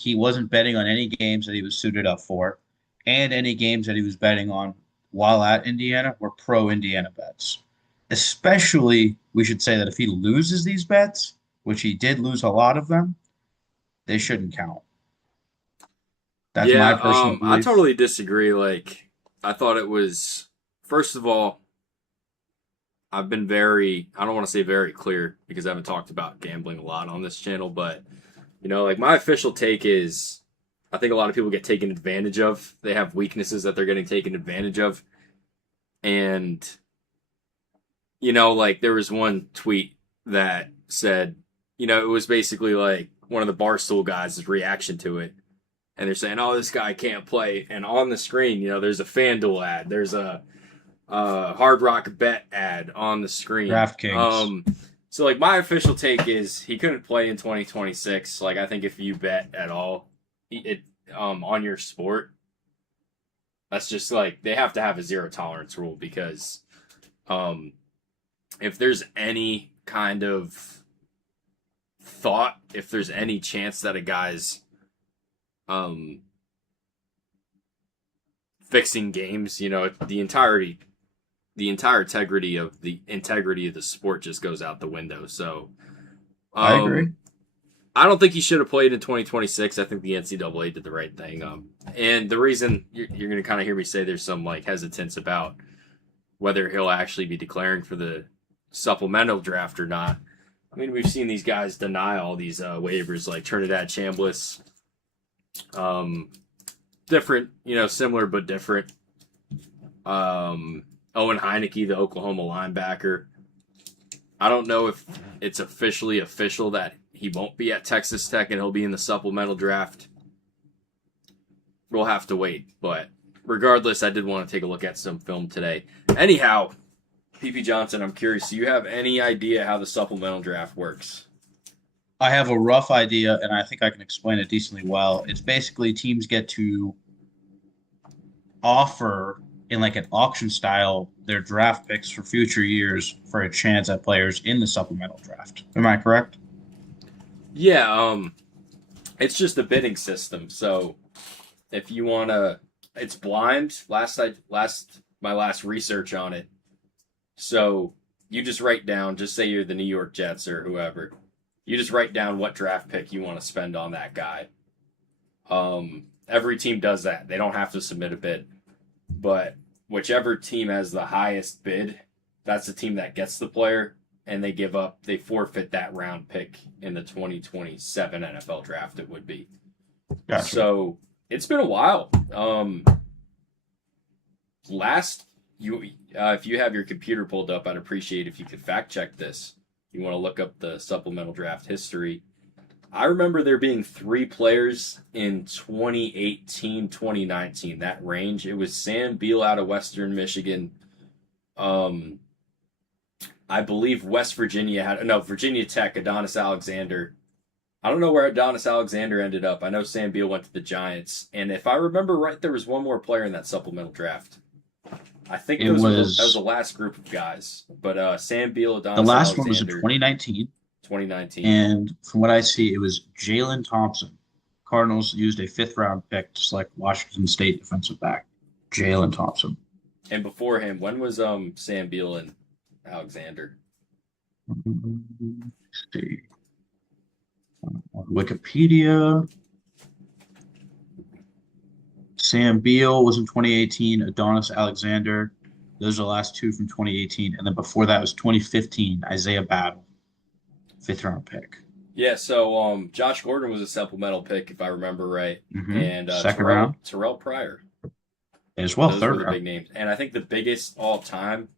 he wasn't betting on any games that he was suited up for, and any games that he was betting on while at Indiana were pro Indiana bets. Especially, we should say that if he loses these bets, which he did lose a lot of them, they shouldn't count. That's my Yeah, personal I belief. totally disagree. Like, I thought it was, first of all, I've been I don't want to say very clear because I haven't talked about gambling a lot on this channel, but, like my official take is I think a lot of people get taken advantage of. They have weaknesses that they're getting taken advantage of. And, like there was one tweet that said, it was basically like one of the Barstool guys' reaction to it. And they're saying, "Oh, this guy can't play." And on the screen, there's a FanDuel ad, there's a Hard Rock Bet ad on the screen. DraftKings. So like my official take is he couldn't play in 2026. Like I think if you bet at all, on your sport, that's just like they have to have a zero tolerance rule because um, if there's any kind of thought, if there's any chance that a guy's um, fixing games, the entire integrity of the sport just goes out the window. So, I agree. um, I don't think he should have played in 2026. I think the NCAA did the right thing. And the reason you're going to kind of hear me say there's some like hesitance about whether he'll actually be declaring for the supplemental draft or not. I mean, we've seen these guys deny all these waivers, like Trinidad Chambliss. Um, Different, similar but different. Owen Heineke, the Oklahoma linebacker. I don't know if it's officially official that he won't be at Texas Tech and he'll be in the supplemental draft. We'll have to wait. But regardless, I did want to take a look at some film today. Anyhow, PP Johnson, I'm curious, do you have any idea how the supplemental draft works? I have a rough idea, and I think I can explain it decently well. It's basically teams get to offer in like an auction style their draft picks for future years for a chance at players in the supplemental draft. Am I correct? Yeah, it's just a bidding system. So if you wanna, it's blind. My last research on it. So you just write down, just say you're the New York Jets or whoever. You just write down what draft pick you want to spend on that guy. Every team does that. They don't have to submit a bid, but whichever team has the highest bid, that's the team that gets the player, and they forfeit that round pick in the 2027 NFL draft. It would be. Gotcha. So it's been a while. Last you If you have your computer pulled up, I'd appreciate if you could fact check this. You want to look up the supplemental draft history. I remember there being three players in 2018, 2019, that range. It was Sam Beal out of Western Michigan. Um, I believe West Virginia Virginia Tech, Adonis Alexander. I don't know where Adonis Alexander ended up. I know Sam Beal went to the Giants. And if I remember right, there was one more player in that supplemental draft. I think It that was the was last group of guys. But Sam Beal, the Adonis last one was in Alexander, 2019, 2019. and from what I see, it was Jalen Thompson. Cardinals used a fifth round pick to select Washington State defensive back Jalen Thompson. And before him, when was Sam Beal and Alexander? Let's see. On Wikipedia, Sam Beal was in 2018, Adonis Alexander. Those are the last two from 2018. And then before that was 2015, Isaiah Battle, fifth round pick. Yeah, so Josh Gordon was a supplemental pick if I remember right, and Second round Terrell Pryor. as well, Those were third the round. big names, and I think the biggest all time,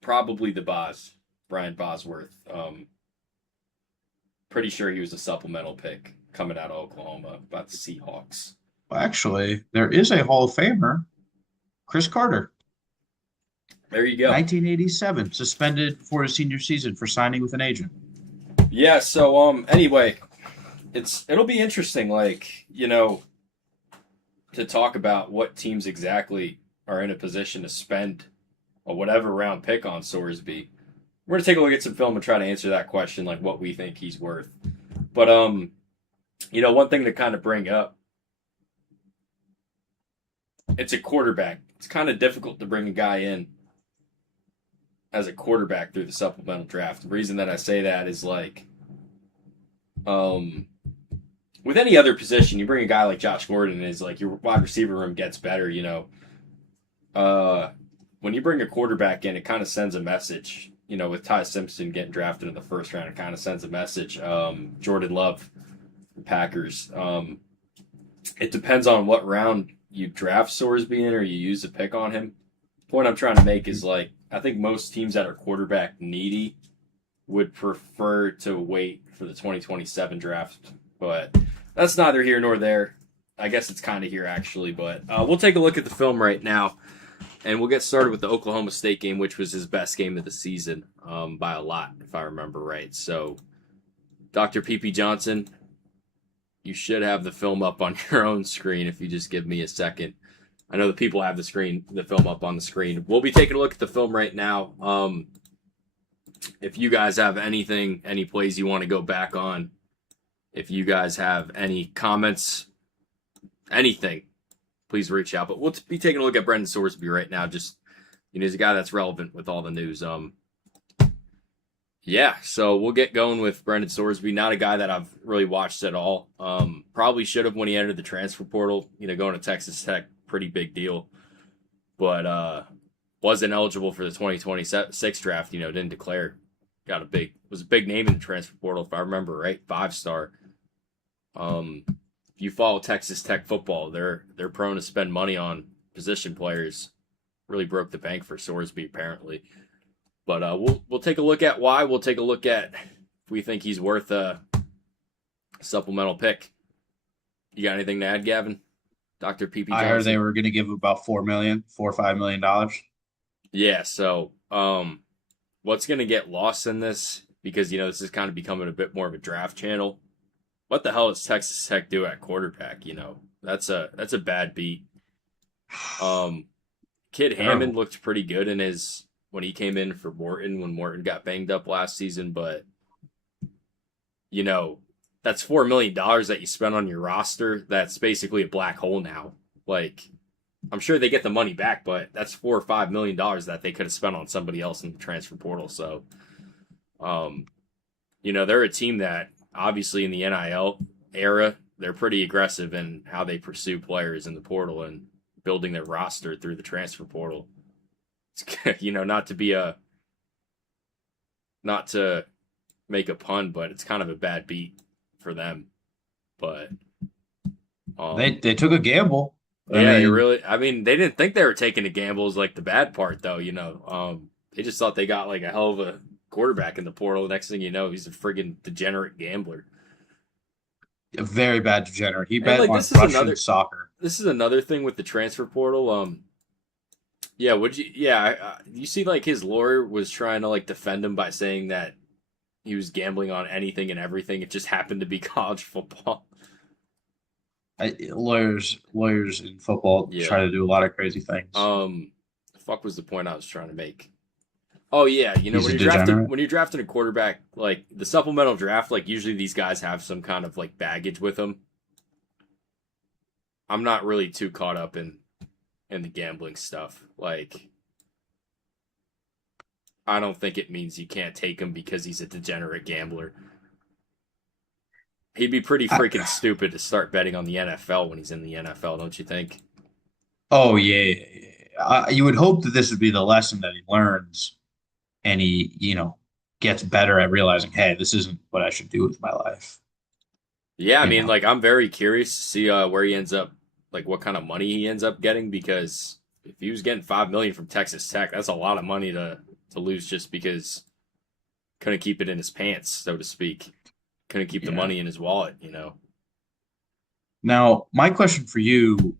probably Brian Bosworth. Pretty sure he was a supplemental pick coming out of Oklahoma about the Seahawks. Well, actually, there is a Hall of Famer, Chris Carter, There you go. 1987, suspended for his senior season for signing with an agent. Yeah. So anyway, it'll be interesting, like to talk about what teams exactly are in a position to spend a whatever round pick on Sorsby. We're gonna take a look at some film and try to answer that question, like what we think he's worth. But One thing to kind of bring up, it's a quarterback. It's kind of difficult to bring a guy in as a quarterback through the supplemental draft. The reason that I say that is um, with any other position, you bring a guy like Josh Gordon, is like your wide receiver room gets better. Uh, when you bring a quarterback in, it kind of sends a message. With Ty Simpson getting drafted in the first round, it kind of sends a message. Jordan Love, the Packers. It depends on what round you draft Sorsby in or you use a pick on him. The point I'm trying to make is I think most teams that are quarterback needy would prefer to wait for the 2027 draft, but that's neither here nor there. I guess it's kind of here actually, but we'll take a look at the film right now, and we'll get started with the Oklahoma State game, which was his best game of the season by a lot, if I remember right. So, Dr. PP Johnson, you should have the film up on your own screen if you just give me a second. I know the people have the film up on the screen. We'll be taking a look at the film right now. If you guys have any plays you want to go back on, if you guys have any comments, anything, please reach out. But we'll be taking a look at Brendan Sorsby right now. Just, he's a guy that's relevant with all the news. Yeah, so we'll get going with Brendan Sorsby. Not a guy that I've really watched at all. Probably should have when he entered the transfer portal. Going to Texas Tech, pretty big deal. But wasn't eligible for the 2026 draft. Didn't declare. Was a big name in the transfer portal if I remember right. 5-star. If you follow Texas Tech football, they're prone to spend money on position players. Really broke the bank for Sorsby apparently. But we'll take a look at why. We'll take a look at if we think he's worth a supplemental pick. You got anything to add, Gavin? Dr. PP Johnson? I heard they were going to give about $4 or $5 million. Yeah, so what's going to get lost in this, because, this is kind of becoming a bit more of a draft channel. What the hell does Texas Tech do at quarterback? That's a bad beat. Kid Hammond looked pretty good when he came in for Morton, when Morton got banged up last season, but that's $4 million that you spent on your roster. That's basically a black hole now. I'm sure they get the money back, but that's $4 or $5 million that they could have spent on somebody else in the transfer portal. So, they're a team that obviously in the NIL era, they're pretty aggressive in how they pursue players in the portal and building their roster through the transfer portal. It's, not to make a pun, but it's kind of a bad beat for them. But they took a gamble. They didn't think they were taking a gamble is the bad part though, they just thought they got a hell of a quarterback in the portal. The next thing you know, he's a friggin' degenerate gambler. A very bad degenerate. He bet on Russian soccer. This is another thing with the transfer portal. Yeah, you see his lawyer was trying to defend him by saying that he was gambling on anything and everything. It just happened to be college football. Lawyers in football try to do a lot of crazy things. The fuck was the point I was trying to make? Oh yeah, when you're drafting a quarterback, the supplemental draft, usually these guys have some kind of baggage with them. I'm not really too caught up in the gambling stuff. I don't think it means you can't take him because he's a degenerate gambler. He'd be pretty freaking stupid to start betting on the NFL when he's in the NFL, don't you think? Oh, yeah. You would hope that this would be the lesson that he learns and he, gets better at realizing, hey, this isn't what I should do with my life. Yeah, I'm very curious to see where he ends up, what kind of money he ends up getting, because if he was getting $5 million from Texas Tech, that's a lot of money to lose just because couldn't keep it in his pants, so to speak. Couldn't keep the money in his wallet, Now, my question for you,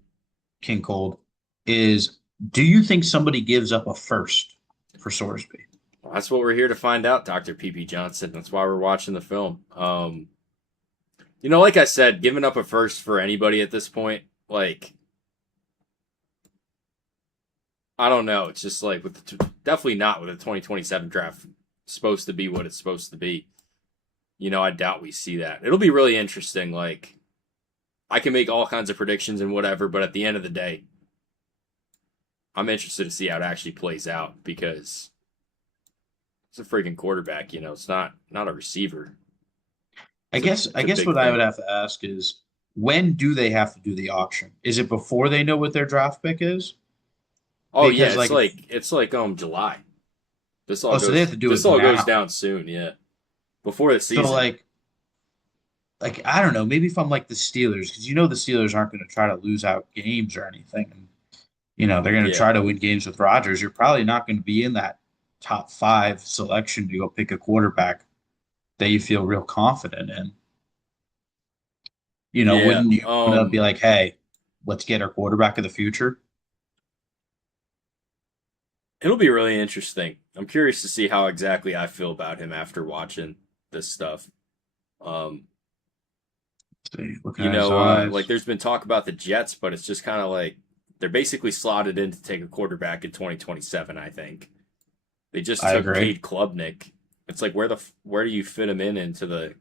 King Cold, is do you think somebody gives up a first for Sorsby? Well, that's what we're here to find out, Dr. PP Johnson. That's why we're watching the film. Like I said, giving up a first for anybody at this point, I don't know. It's just definitely not with the 2027 draft supposed to be what it's supposed to be. I doubt we see that. It'll be really interesting. Like, I can make all kinds of predictions and whatever, but at the end of the day, I'm interested to see how it actually plays out because it's a freaking quarterback. It's not a receiver. I guess It's I a guess big what I would thing. have to ask is when do they have to do the auction? Is it before they know what their draft pick is? Oh yeah, Because it's like if like it's like July. This all oh, so they goes have to do this it all goes now. down soon. Yeah, before the So season. like I don't know, maybe if I'm like the Steelers, because the Steelers aren't going to try to lose out games or anything. And, they're going to Yeah, try to win games with Rodgers. You're probably not going to be in that top five selection to go pick a quarterback that you feel real confident in. yeah. Wouldn't you want to be like, hey, let's get our quarterback of the future? It'll be really interesting. I'm curious to see how exactly I feel about him after watching this stuff. Um, See, looking at his like eyes. there's been talk about the Jets, but it's just kind of like they're basically slotted in to take a quarterback in 2027. I think they just I took agree. Cade Klubnik. It's like where do you fit him in into the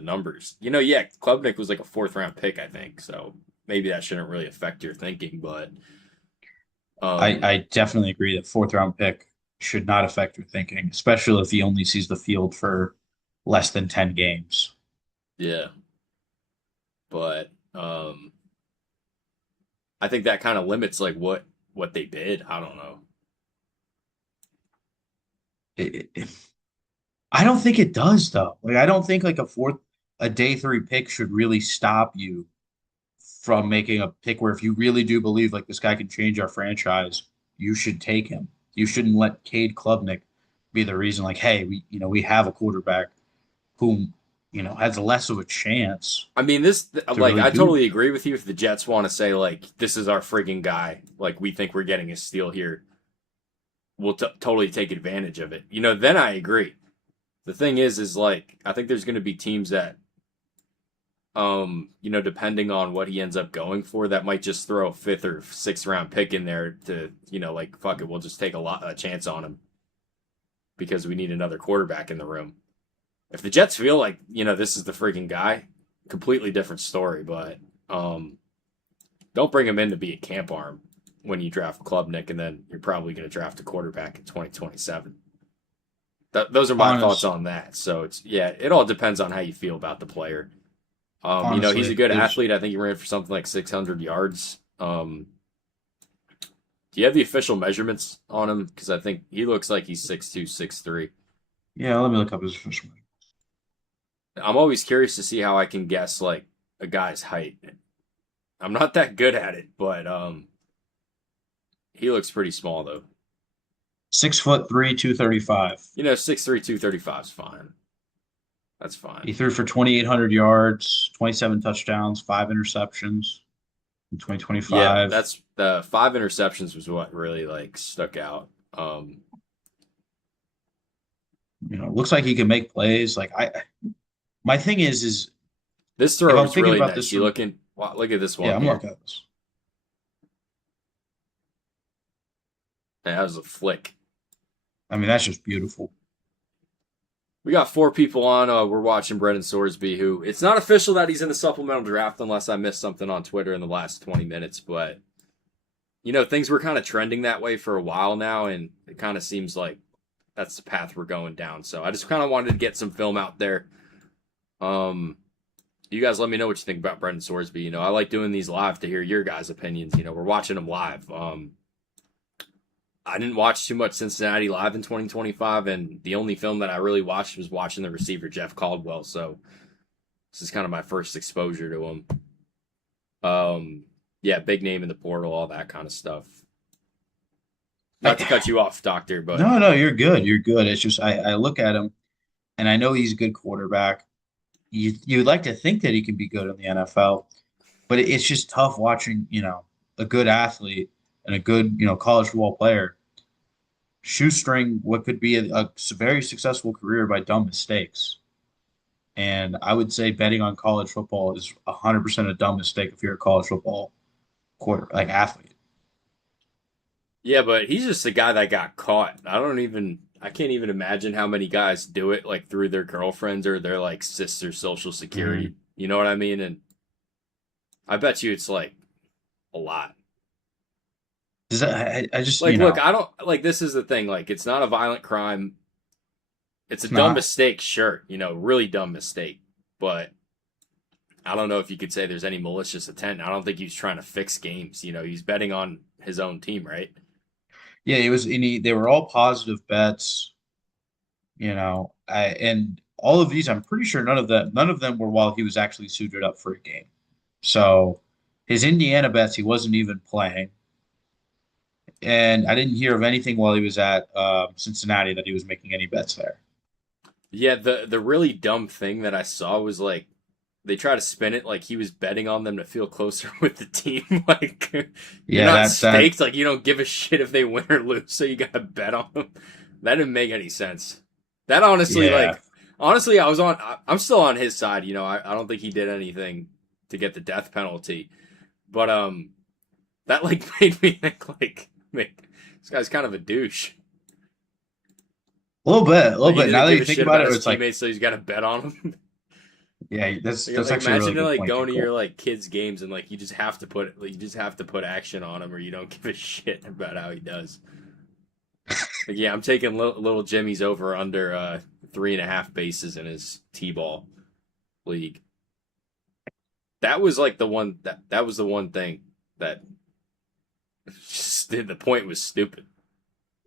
numbers? Yeah, Klubnik was like a fourth round pick, I think. So maybe that shouldn't really affect your thinking, but um, I definitely agree that fourth round pick should not affect your thinking, especially if he only sees the field for less than 10 games. yeah, but I think that kind of limits like what they bid. I don't know. It, I don't think it does though. Like I don't think like a day three pick should really stop you from making a pick where if you really do believe like this guy can change our franchise, you should take him. You shouldn't let Cade Klubnik be the reason like, hey, we have a quarterback who, has less of a chance I mean, this to like really I do. totally agree with you. If the Jets want to say like this is our frigging guy, like we think we're getting a steal here, we'll totally take advantage of it. Then I agree. The thing is like I think there's going to be teams that, depending on what he ends up going for, that might just throw a fifth or sixth round pick in there to, like fuck it, we'll just take a chance on him because we need another quarterback in the room. If the Jets feel like this is the freaking guy, completely different story. But um, don't bring him in to be a camp arm when you draft Klubnik, and then you're probably going to draft a quarterback in 2027. Those are my thoughts Honest, on that. So it all depends on how you feel about the player. He's a honestly, good there's athlete. I think he ran for something like 600 yards. Do you have the official measurements on him? Because I think he looks like he's 6'2", 6'3". yeah. Let me look up his official. I'm always curious to see how I can guess like a guy's height. I'm not that good at it, but he looks pretty small though. 6'3", 235. 6'3", 235 is fine. That's He fine. threw for 2,800 yards, 27 touchdowns, five interceptions in Yeah, 2025. that's the five interceptions was what really like stuck out. Looks like he can make plays. My thing is This if throw I'm was thinking really about this nice. You from, looking? Wow, look at this yeah, one I'm here. looking at this. That was a flick. I mean, that's just beautiful. We got four people on. We're watching Brendan Sorsby, who it's not official that he's in the supplemental draft unless I missed something on Twitter in the last 20 minutes. But things were kind of trending that way for a while now, and it kind of seems like that's the path we're going down. So I just kind of wanted to get some film out there. Um, you guys let me know what you think about Brendan Sorsby. I like doing these live to hear your guys' opinions. We're watching them live. I didn't watch too much Cincinnati live in 2025, and the only film that I really watched was watching the receiver Jeff Caldwell. So this is kind of my first exposure to him. Yeah, big name in the portal, all that kind of stuff. Not to I, cut you off, Doctor, but no, no, you're good. You're good. It's just I look at him and I know he's a good quarterback. You'd like to think that he can be good in the NFL, but it's just tough watching, a good athlete and a good, college football player shoestring what could be a very successful career by dumb mistakes. And I would say betting on college football is 100% a dumb mistake if you're a college football athlete. yeah, but he's just a guy that got caught. I don't even I can't even imagine how many guys do it like through their girlfriends or their like sister's social Mhm. security. You know what I mean? And I bet you it's like a lot. Does that, I just, Like, look, I don't like this is the thing. Like, it's not a violent crime. It's a it's dumb not. mistake, sure, really dumb mistake. But I don't know if you could say there's any malicious intent. I don't think he was trying to fix games. He's betting on his own team, right? Yeah, it was, they were all positive bets, and all of these, I'm pretty sure none of them were while he was actually suited up for a game. So his Indiana bets, he wasn't even playing. And I didn't hear of anything while he was at Cincinnati that he was making any bets there. Yeah, the really dumb thing that I saw was like they try to spin it like he was betting on them to feel closer with the team. Like you're Yeah, not that staked. Like you don't give a shit if they win or lose, so you gotta bet on them. That didn't make any sense. That honestly, yeah. like honestly, I'm still on his side. I don't think he did anything to get the death penalty, but that like made me think like, man, this guy's kind of a douche. A little bit, a Like little he bit. Now didn't that give you a think shit about about it, his it's like, teammates, so he's got to bet on them. yeah, that's Like actually a really imagine good like point you going to your pull. like kids games and like you just have to put action on him or you don't give a shit about how he does. Like yeah, I'm taking little Jimmy's over under 3.5 bases in his T-ball league. That was like that was the one thing that just, the point was stupid.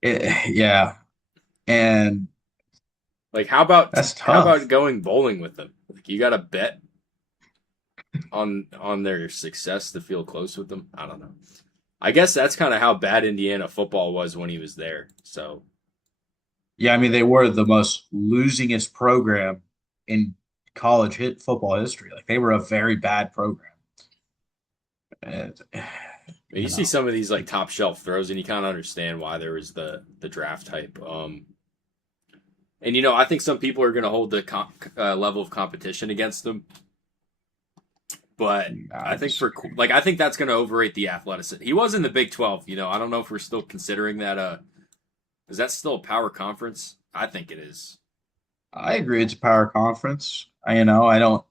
Yeah, and Like that's how about tough. going bowling with them? Like you got to bet on their success to feel close with them. I don't know. I guess that's kind of how bad Indiana football was when he was there. So Yeah, I mean they were the most losingest program in college hit football history. Like they were a very bad program. And, you see some of these like top shelf throws, and you kind of understand why there was the draft hype. And I think some people are going to hold the level of competition against them, but I I think for disagree. like I think that's going to overrate the athleticism. He was in the Big 12. I don't know if we're still considering that. Is that still a power conference? I think it is. I agree. It's a power conference. I don't.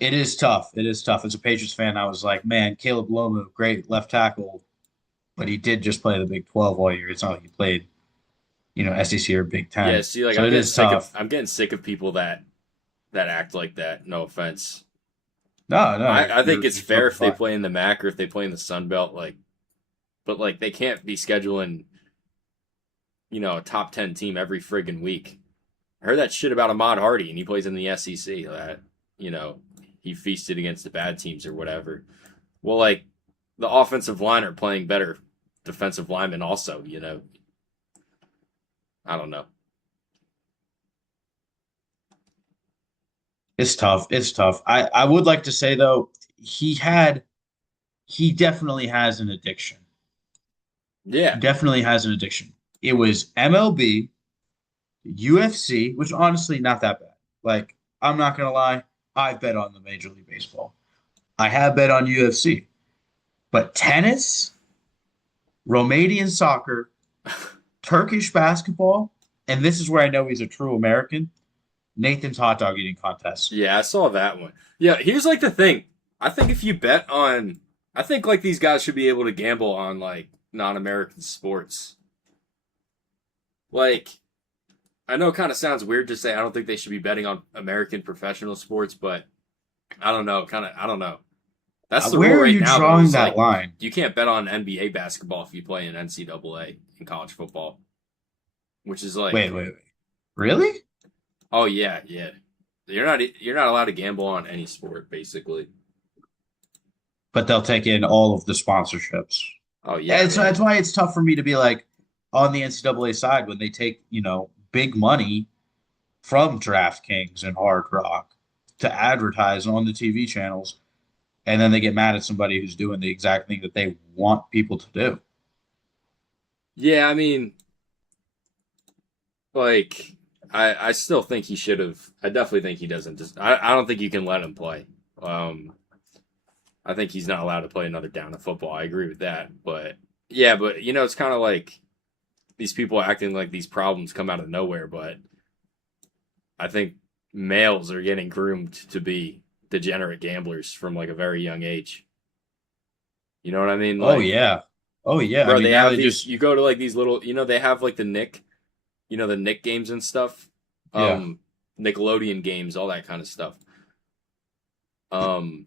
It is tough. It is tough. As a Patriots fan, I was like, man, Caleb Lomu, great left tackle, but he did just play the Big 12 all year. It's not like he played, SEC or Big Yeah. 10. See, like So it is tough. I'm getting sick of people that act like that. No offense. No, no, I think it's you're fair totally if they fine. play in the MAC or if they play in the Sun Belt. But like they can't be scheduling a top 10 team every friggin' week. I heard that shit about Ahmad Hardy, and he plays in the SEC. That you know he feasted against the bad teams or whatever. Well, like the offensive line are playing better defensive linemen also. I don't know. It's tough. It's tough. I would like to say though, he definitely has an addiction. Yeah, Definitely has an addiction. It was MLB, UFC, which honestly not that bad. Like I'm not gonna lie, I bet on the Major League Baseball. I have bet on UFC, but tennis, Romanian soccer, Turkish basketball, and this is where I know he's a true American. Nathan's hot dog eating contest. yeah, I saw that one. Yeah, here's like the thing. I think if you bet on, I think like these guys should be able to gamble on like non-American sports. Like I know it kind of sounds weird to say I don't think they should be betting on American professional sports, but I don't know. I don't know. That's the rule Where are right you now, though. drawing Is that like line? you can't bet on NBA basketball if you play in NCAA in college football, which is Wait, like, wait, wait. Really? oh yeah, yeah. You're not allowed to gamble on any sport basically. But they'll take in all of the sponsorships. Oh yeah, And so yeah, that's why it's tough for me to be like on the NCAA side when they take, big money from DraftKings and Hard Rock to advertise on the TV channels, and then they get mad at somebody who's doing the exact thing that they want people to do. yeah. I mean, like, I still think he should have. I definitely think he doesn't. I don't think you can let him play. Um, I think he's not allowed to play another down of football. I agree with that, but yeah, but it's kind of like these people acting like these problems come out of nowhere, but I think males are getting groomed to be degenerate gamblers from like a very young age. You know what I mean? Oh Like, yeah. Oh yeah. I bro, mean, they now have they these. just You go to like these little, they have like the Nick, the Nick games and stuff, yeah. um, Nickelodeon games, all that kind of stuff. Um,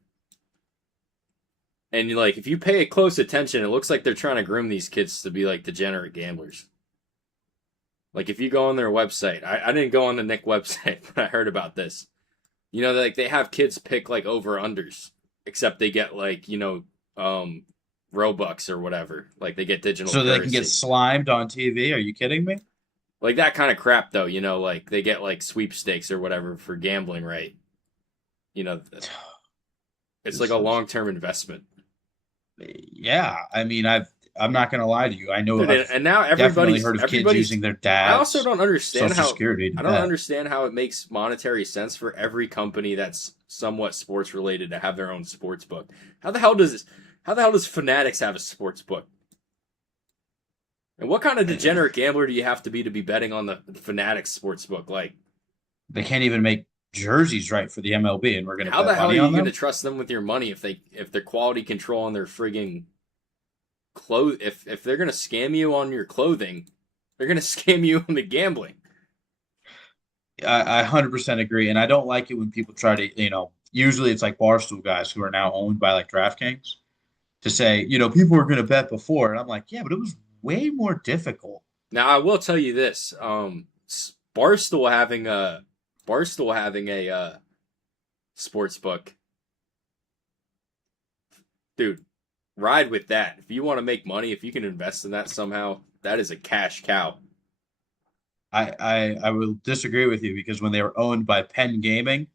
and like if you pay close attention, it looks like they're trying to groom these kids to be like degenerate gamblers. Like if you go on their website, I didn't go on the Nick website, but I heard about this. Like they have kids pick like over unders, except they get like Robux or whatever. Like they get digital So they can get currency, slimed on TV. Are you kidding me? like that kind of crap though. Like they get like sweepstakes or whatever for gambling, right? You know, it's like It's a so long term investment. yeah. I mean, I'm not gonna lie to you. I know Dude, I've and now definitely everybody's heard of kids everybody's. using their I also dad's don't understand social how security to I don't bet. understand how it makes monetary sense for every company that's somewhat sports related to have their own sports book. How the hell does Fanatics have a sports book? And what kind of degenerate gambler do you have to be betting on the Fanatics sports book? Like, They can't even make jerseys right for the MLB, and we're gonna how the bet hell are money on you going to them. trust them with your money if they're quality control on their frigging clothes? If they're going to scam you on your clothing, they're going to scam you on the gambling. I 100% agree, and I don't like it when people try to, usually it's like Barstool guys who are now owned by like DraftKings to say, people were going to bet before, and I'm like, yeah, but it was way more difficult. Now I will tell you this: Barstool having a sports book, dude. Ride with that. If you want to make money, if you can invest in that somehow, that is a cash cow. I will disagree with you because when they were owned by Penn Gaming,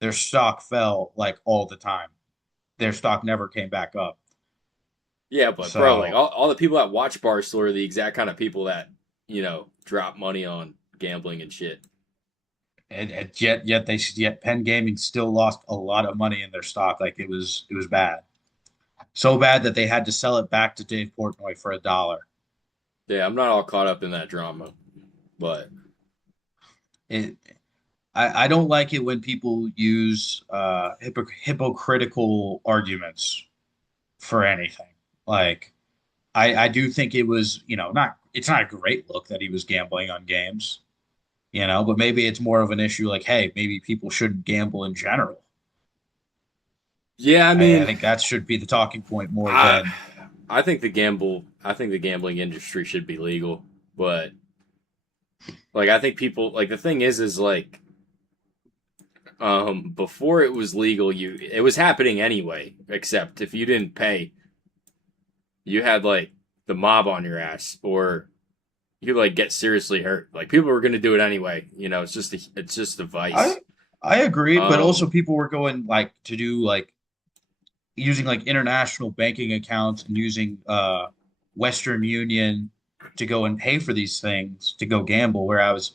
their stock fell like all the time. Their stock never came back up. Yeah, but bro, like So, all the people that watch Barstool are the exact kind of people that drop money on gambling and shit. and yet Penn Gaming still lost a lot of money in their stock. Like it was bad. So bad that they had to sell it back to Dave Portnoy for $1. Yeah, I'm not all caught up in that drama, but It, I don't like it when people use hypocritical arguments for anything. Like I do think it was, not it's not a great look that he was gambling on games, but maybe it's more of an issue like, hey, maybe people shouldn't gamble in general. yeah, I I mean, think that should be the talking point more I than I think the gambling industry should be legal, but like I think people like the thing is like before it was legal, it was happening anyway, except if you didn't pay, you had like the mob on your ass or you could like get seriously hurt. Like people were going to do it anyway, it's just a I vice. I agree, but also Um people were going like to do like using like international banking accounts and using Western Union to go and pay for these things to go gamble. Whereas,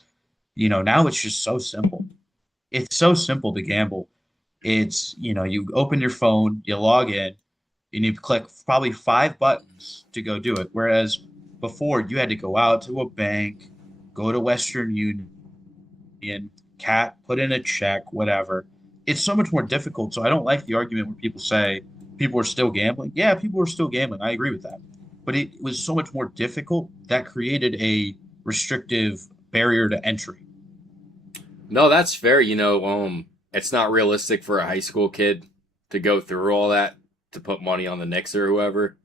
now it's just so simple. It's so simple to gamble. It's, you open your phone, you log in, and you click probably 5 buttons to go do it. Whereas before you had to go out to a bank, go to Western Union, cat, put in a check, whatever. It's so much more difficult. So I don't like the argument where people say people are still gambling. Yeah, people are still gambling. I agree with that. But it was so much more difficult that created a restrictive barrier to entry. no, that's fair, it's not realistic for a high school kid to go through all that to put money on the Knicks or whoever.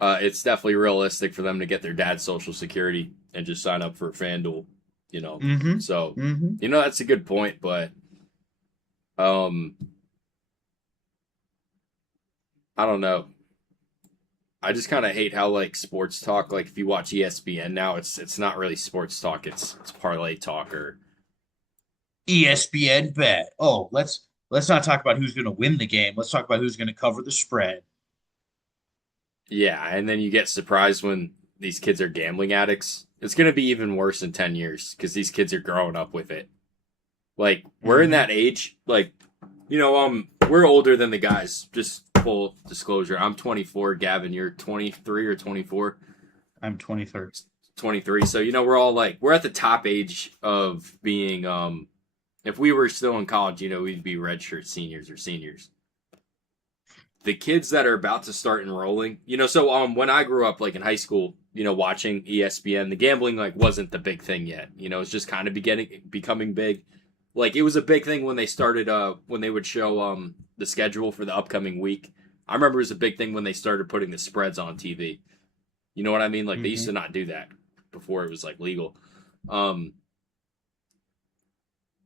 It's definitely realistic for them to get their dad's social security and just sign up for FanDuel, you know. Mm-hmm. So, Mm-hmm. that's a good point, but um, I don't know. I just kind of hate how like sports talk. Like if you watch ESPN now, it's not really sports talk. It's parlay talk or ESPN bet. Oh, let's not talk about who's going to win the game. Let's talk about who's going to cover the spread. yeah. And then you get surprised when these kids are gambling addicts. It's gonna be even worse in 10 years because these kids are growing up with it. Like we're in Mm-hmm. that age. Like we're older than the guys. Just full disclosure. I'm 24. Gavin, you're 23 or 24. I'm 23rd. 23. So, we're all like, we're at the top age of being, if we were still in college, we'd be redshirt seniors or seniors. The kids that are about to start enrolling, so when I grew up, like in high school, watching ESPN, the gambling like wasn't the big thing yet. It's just kind of becoming big. Like it was a big thing when they started when they would show the schedule for the upcoming week. I remember it was a big thing when they started putting the spreads on TV. You know what I mean? Like they used Hmm. to not do that before it was like legal. Um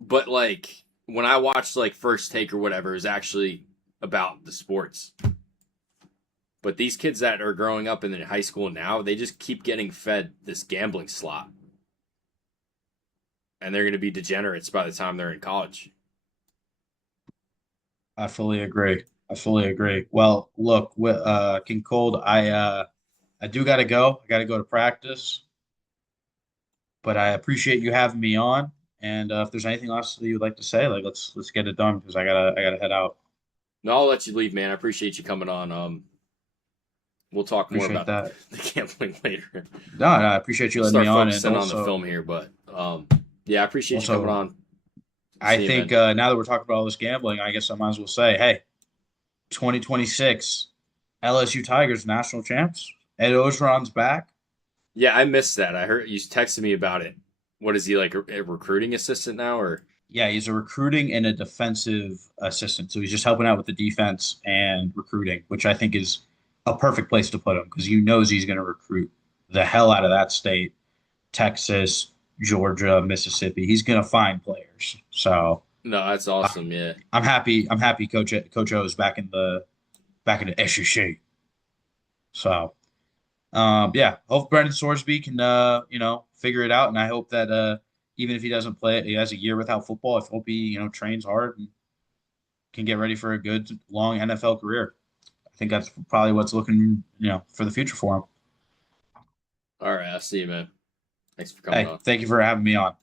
but like when I watched like First Take or whatever, it was actually about the sports. But these kids that are growing up in high school now, they just keep getting fed this gambling slop. And they're going to be degenerates by the time they're in college. I fully agree. I fully agree. Well, look, King Cold, I do gotta go. I gotta go to practice, but I appreciate you having me on. And if there's anything else that you'd like to say, like let's get it done because I gotta head out. No, I'll let you leave, man. I appreciate you coming on. We'll talk more Appreciate about the, that. the gambling later. No, no, I appreciate you We'll letting me start on, and focusing on the film here, but yeah, I appreciate you coming also, on. I See you, think man. now that we're talking about all this gambling, I guess I might as well say, hey, 2026 LSU Tigers national champs. Ed Ogeron's back. Yeah, I missed that. I heard you texted me about it. What is he like a recruiting assistant now, or Yeah, he's a recruiting and a defensive assistant. So he's just helping out with the defense and recruiting, which I think is a perfect place to put him because you knows he's going to recruit the hell out of that state, Texas, Georgia, Mississippi. He's going to find players. So no? That's I, awesome. Yeah. I'm happy. I'm happy. Coach O is back in the SEC. So yeah, hope Brendan Sorsby can figure it out, and I hope that even if he doesn't play, he has a year without football. I hope he trains hard and can get ready for a good long NFL career. I think that's probably what's looking for the future for him. All right. I'll see you, man. Thanks for coming Hey, on. thank you for having me on.